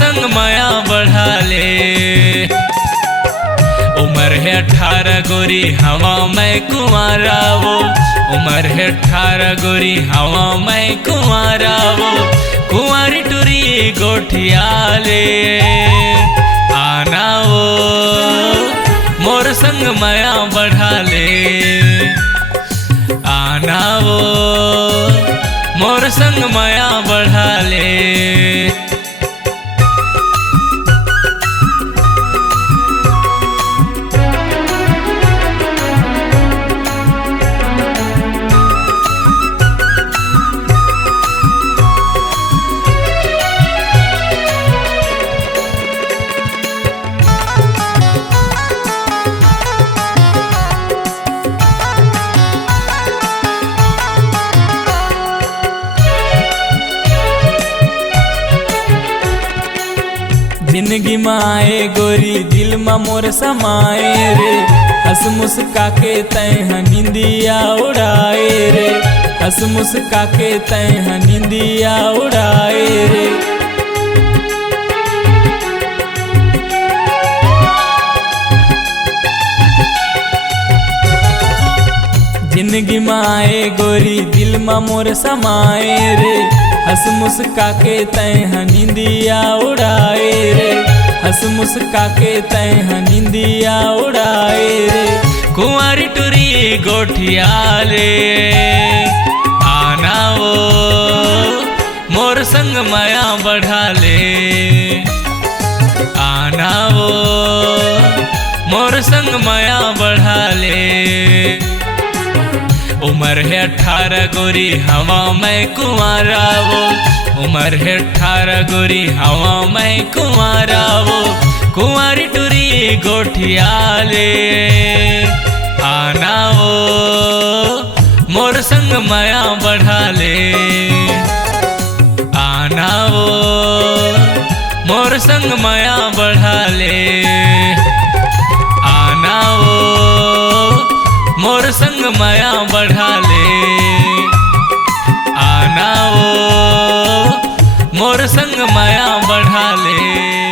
संग माया बढ़ा ले। उम्र है 18 गोरी हवा में कुंवारा वो, उम्र है 18 गोरी हवा में कुंवारा वो। कुंवारी टुरी गोठिया ले आना वो, मोर संग माया बढ़ा ले। आना वो मोर संग माया बढ़ा ले। जिंदगी माए गोरी दिल में मोर समाए रे, हंस मुस्का के तैह निंदिया उड़ाए रे, हंस मुस्का के तैह निंदिया उड़ाए रे। जिंदगी माए गोरी दिल में मोर समाए रे, हंस मुस्का के तैह निंदिया उड़ाए रे, हंस मुस्का के तैह निंदिया उड़ाए रे। कुंवारी टुरी गोठिया ले आना वो, मोर संग माया बढ़ा ले। आना वो मोर संग माया बढ़ा ले। उम्र है 18 गोरी हवा में कुंवारा वो, उम्र है 18 गोरी हवा में कुंवारा वो। कुंवारी टुरी गोठिया ले आना वो, मोर संग माया बढ़ा ले। आना वो मोर संग माया बढ़ा ले। आना वो मोर संग माया बढ़ा ले। आना वो मोर संग माया बढ़ा ले।